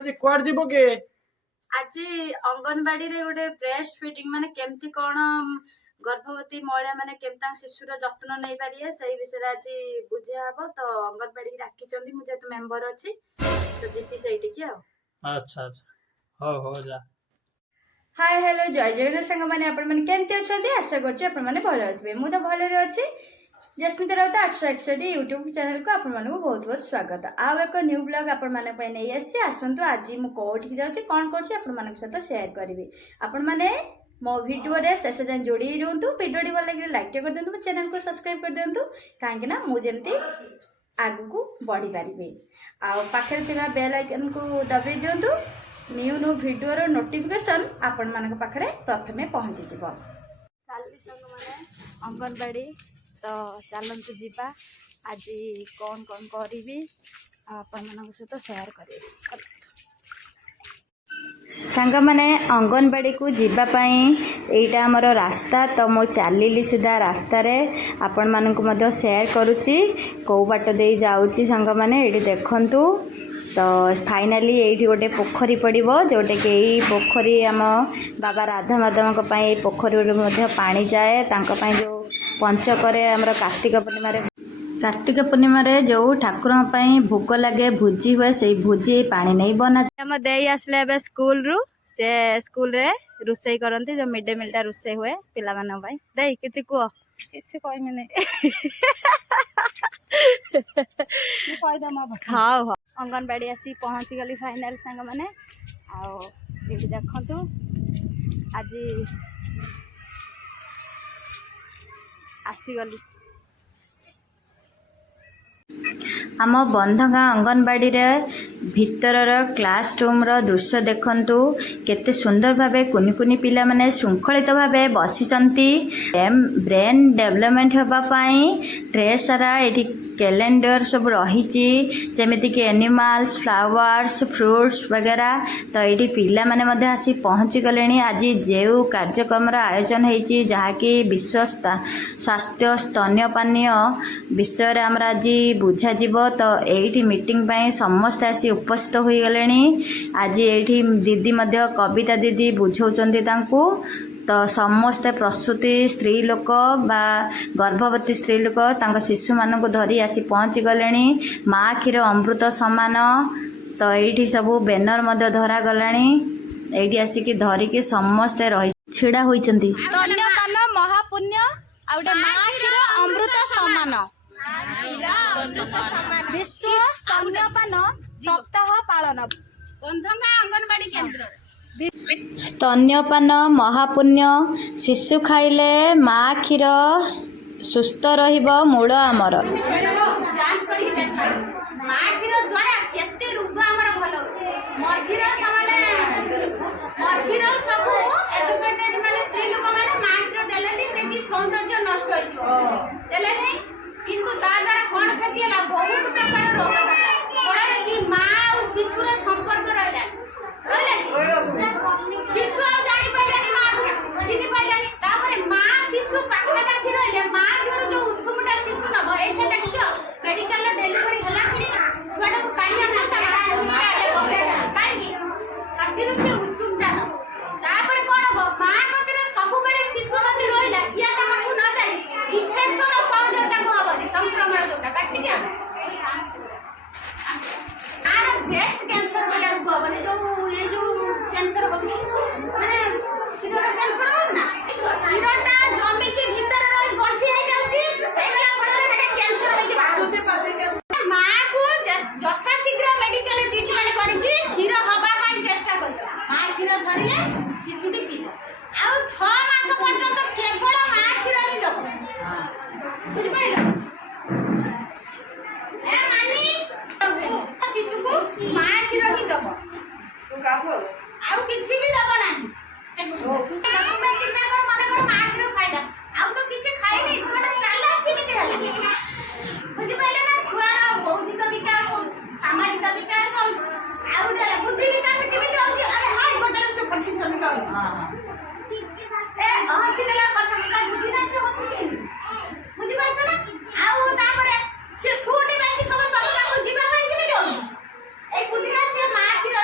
कुआड जीवो के आज अंगनवाड़ी रे गोटे ब्रेस्ट फीडिंग माने केमती कोन गर्भवती महिला माने केमता शिशुर जत्न नै पारिए सही विषय आज बुझा हबो तो अंगनवाड़ी डाकी चंदी मु जेतु मेंबर अछि तो जीपी सेठी की आ अच्छा अच्छा हो जा हाय हेलो जय जगन्नाथ सांग मैंने आपण मैंने केमती अछंती आशा करछि आपण मैंने भले रहथिबे मु तो भले रे अछि जस्मिता राउत 861 यूट्यूब चैनल को आपण मानक बहुत बहुत स्वागत आ एक न्यू ब्लॉग आपण माने पय नै आछि आसंतु आज मु कोठी जाउछि कोन करछि आपण मानक साथ शेयर करबी आपण माने मो वीडियो रे शेष जान जोड़ी रहंतु वीडियो डी भल लागे लाइक कर देंतु चैनल को सब्सक्राइब कर देंतु काहे ना मु जेमती आगु को बढ़ी पारिबे आ पाखरे थिबा बेल आइकन को दबे दियंतु न्यू न्यू वीडियो रो नोटिफिकेशन आपण मानक पाखरे प्रथमे पहुंची जिवो चाली संग माने अंगनवाड़ी तो चलतु जीवा आज कौन कौन करी आपण मान सहित शेयर करें सांग माने अंगनवाड़ी को जीवा पाई एटा हमर रास्ता तो मो चलिली सीधा रास्ता रे आपण मानक मध्य शेयर करूची को बाट दे जाउची सांग माने एटी देखंतु तो फाइनाली एठी गोटे पोखरी पड़िबो जोटे के ई पोखरी हम बाबा राधा माधव को पाई पोखरी रे मध्य पानी जाए तांको पाई जो पंचकरे हमर कार्तिक पूर्णिमा रे जो ठाकुर भोग लगे भोजी हुए से भोजी पानी नहीं बना हम दे आसले स्कूल रु से स्कूल रे रुसई करंती जो मिड डे मील टा रुसई हुए पिला मानन भाई दे किछि को किछि कहमी नै हाँ हाँ अंगनवाड़ी आसी पहुँची गली फाइनल सांग माने आओ ये देखंतु आज आसी गली आम बंधगाँ अंगनवाड़ी रे भितरर क्लासरूम रो दृश्य देखंतु केते सुंदर भाबे कुनी कुनी पिला माने शृंखलित भाबे बसिसंती ब्रेन डेवलपमेंट होबा पाई ड्रेस सारा एठी कैलेंडर सब रही जमीती कि एनिमल्स फ्लावर्स फ्रूट्स वगैरह तो ये पिला माने मध्य आसी पहुँची गले आज जो कार्यक्रम आयोजन होती जहाँकि विश्व स्वास्थ्य स्तन्यपानीय विषय रे हमरा आज बुझा जीवो तो यही मीटिंग पाई समस्त आसी उपस्थित हो गले आज ये दीदी मध्य कविता दीदी बुझाउछन्ती तांकू तो समस्ते प्रसूति स्त्री लोक बा गर्भवती स्त्री लोक तांको शिशु मानक धरी आसी पहुँची गले माँ क्षीर अमृत समान तो ये सब बैनर मध्य धरा गलानी ये आसिक धरिकी समस्ते रही छिड़ा होइचंती स्तन्यपान महापुण्य आउटे माँ क्षीर अमृत समान विश्व स्तन्यपान सप्ताह पालन बंधंगा अंगनवाड़ी केंद्र स्तन्यपान महापुण्य शिशु खाइले माँ क्षीर सुस्थ रहिबो मूल आमर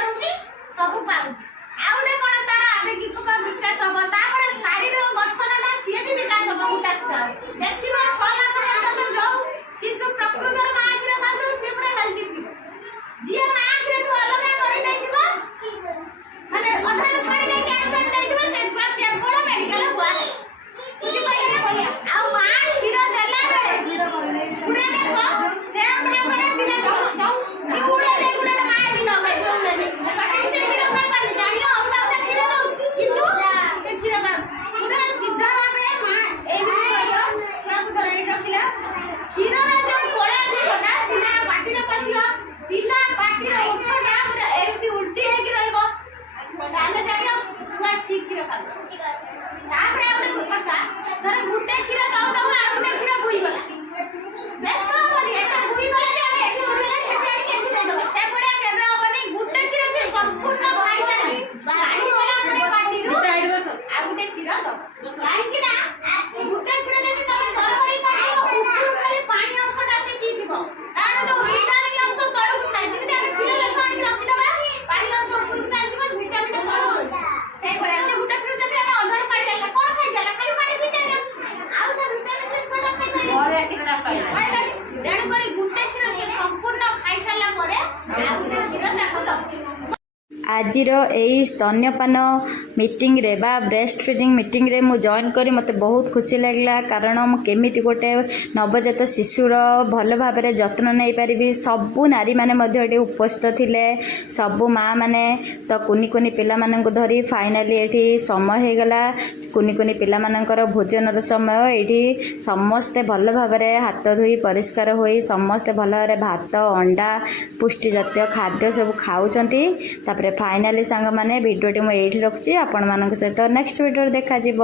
बुझी ସବୁ ପାଉଛି। ଆଉ ଗୋଟେ କଣ ତାର ଆବେଗିକ ବିକାଶ ହବ, ତାପରେ ଶାରୀରିକ ଗଠନଟା ସିଏ ବି ବିକାଶ ହବ। ଦେଖିବ 6 ମାସ ପର୍ଯ୍ୟନ୍ତ ଯୋଉ ଶିଶୁ ପ୍ରକୃତରେ ମା କ୍ଷୀର ଖାଉଥିବ ସିଏ ପୁରା ହେଲ୍ଦି ଥିବ। ଯିଏ ମା କ୍ଷୀରଠୁ ଅଲଗା କରିଦେଇଥିବ ମାନେ ଅଧାରୁ ଛାଡ଼ି ଦେଇକି ଆଣୁ ଦେଇଥିବ ସେ ଛୁଆ କେବଳ ମେଡିକାଲ ଗୁଆରେ। ବୁଝିପାରିଲେ ନା? ଆଉ ମା କ୍ଷୀର ଦେଲା ବେଳେ ପୁରା ଦେଖ ସେମ୍ ଭାବରେ କ୍ଷୀର ଦବ। ଉଡ଼େ ଦେଇ ଗୋଟେ ମା ଦିନ ଖାଇବ ସେ କ୍ଷୀର ଖାଇପାରୁନି, ଜାଣିବ ଅଲଗା ଅଲଗା କ୍ଷୀର ଦଉଛି କିନ୍ତୁ ସେ କ୍ଷୀର ପୁରା ସିଧା ଭାବରେ ମା ଏଇଠି ରହିବ। ଛୁଆକୁ ଧରେଇ ରଖିଲା କ୍ଷୀରର ଯୋଉ କଳା ଥିବଟା ପିଲାର ପାଟିରେ ପଶିବ, ପିଲା ପାଟିର ଓଠଟା ପୁରା ଏମିତି ଉଲ୍ଟି ହେଇକି ରହିବ। ତାହେଲେ ଜାଣିବ ଛୁଆ ଠିକ କ୍ଷୀର ଖାଉଛି। ତାପରେ ଆଉ ଗୋଟେ କଥା, ଧର ଗୋଟେ କ୍ଷୀର ଦଉ ଦଉ ଆଉ ଗୋଟେ କ୍ଷୀର ବୁଇଗଲା, ବ୍ୟସ୍ତ ହବନି। ଏଟା ବୁଇଗଲା ଯେ ଆମେ ଏଠି ବୁଇଗଲା ସେଠି ଆଣିକି ଏଠି ଦେଇଦେବା, ସେଭଳିଆ କେବେ ହବନି। ଗୋଟେ କ୍ଷୀର ସେ ସମ୍ପୂର୍ଣ୍ଣ ଖାଇସାରିକି ବାହାରିଗଲା ପରେ ପାଟିରୁ ଆଉ ଗୋଟେ କ୍ଷୀର ଦବ। କାହିଁକି ନା ଗୋଟେ କ୍ଷୀର ଯଦି ତମେ ତରକାରୀ କରିବ ଉପରୁ ଖାଲି ପାଣି ଅଂଶଟା ସେ ପିଇଥିବ, ତାର ଯୋଉ ଭିଟାମିନ ଅଂଶ ତଳକୁ ଥାଏ। ଯେମିତି ଆମେ କ୍ଷୀର ଲେଖା ଆଣିକି ରଖିଦେବା, ପାଣି ଅଂଶ ଉପରକୁ ଚାଲିଯିବ, ଭିଟାମିନ ତଳକୁ ସେଇଭଳିଆ। ଗୋଟେ କ୍ଷୀର ଯଦି ଆମେ ଅଧାରୁ କାଢି ଦେଲା କଣ ଖାଇଦେଲା, ଖାଲି ପାଣି ପିଇଦେଲା, ଆଉ ତା ଭିଟାମିନ ଜିନିଷଟା ଖାଇପାରିଲେ। ତେଣୁକରି ଗୋଟେ କ୍ଷୀର ସେ ସମ୍ପୂର୍ଣ୍ଣ ଖାଇସାରିଲା ପରେ ଆଉ ଗୋଟେ କ୍ଷୀର ତାକୁ ଦବ। ଆଜିର ଏଇ ସ୍ତନ୍ୟପାନ ମିଟିଂରେ ବା ବ୍ରେଷ୍ଟ ଫିଡ଼ିଂ ମିଟିଂରେ ମୁଁ ଜଏନ୍ କରି ମୋତେ ବହୁତ ଖୁସି ଲାଗିଲା। କାରଣ ମୁଁ କେମିତି ଗୋଟେ ନବଜାତ ଶିଶୁର ଭଲ ଭାବରେ ଯତ୍ନ ନେଇପାରିବି। ସବୁ ନାରୀମାନେ ମଧ୍ୟ ଏଠି ଉପସ୍ଥିତ ଥିଲେ, ସବୁ ମାଆ ମାନେ। ତ କୁନି କୁନି ପିଲାମାନଙ୍କୁ ଧରି ଫାଇନାଲି ଏଠି ସମୟ ହେଇଗଲା କୁନି କୁନି ପିଲାମାନଙ୍କର ଭୋଜନର ସମୟ। ଏଇଠି ସମସ୍ତେ ଭଲ ଭାବରେ ହାତ ଧୋଇ ପରିଷ୍କାର ହୋଇ ସମସ୍ତେ ଭଲ ଭାବରେ ଭାତ, ଅଣ୍ଡା, ପୁଷ୍ଟି ଜାତୀୟ ଖାଦ୍ୟ ସବୁ ଖାଉଛନ୍ତି। ତାପରେ ଫାଇନାଲି ସାଙ୍ଗମାନେ ଭିଡ଼ିଓଟି ମୁଁ ଏଇଠି ରଖୁଛି, ଆପଣମାନଙ୍କ ସହିତ ନେକ୍ସଟ ଭିଡ଼ିଓରେ ଦେଖାଯିବ।